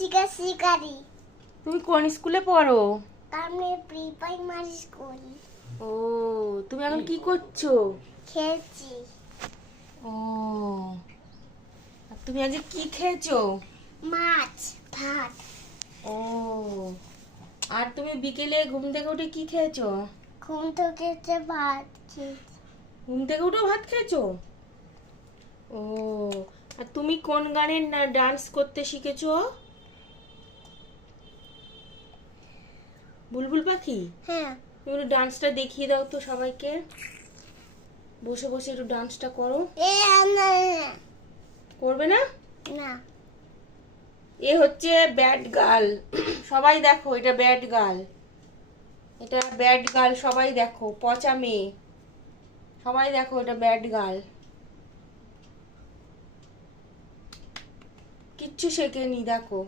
শিকারি। তুমি কোন স্কুলে পড়ো? আমি প্রি প্রাইমারি স্কুল। ও, তুমি এখন কি করছো? খেলছি। ও, আর তুমি আজকে কি খেয়েছো? মাছ ভাত। ও, আর তুমি বিকেলে ঘুম থেকে উঠে কি খেয়েছো? ঘুম থেকে ভাত খেয়েছি। ঘুম থেকে উঠে ভাত খেয়েছো? ও, আর তুমি কোন গানের ডান্স করতে শিখেছো? বুলবুল পাখি, হ্যাঁ। তুমি একটু ডান্সটা দেখিয়ে দাও তো সবাইকে। বসে বসে একটু ডান্সটা করো। না করবে না? না। এ হচ্ছে ব্যাড গার্ল। সবাই দেখো, এটা ব্যাড গার্ল। এটা ব্যাড গার্ল, সবাই দেখো, পচা মেয়ে। সবাই দেখো, এটা ব্যাড গার্ল। কিচ্ছু শেখেনি, দেখো।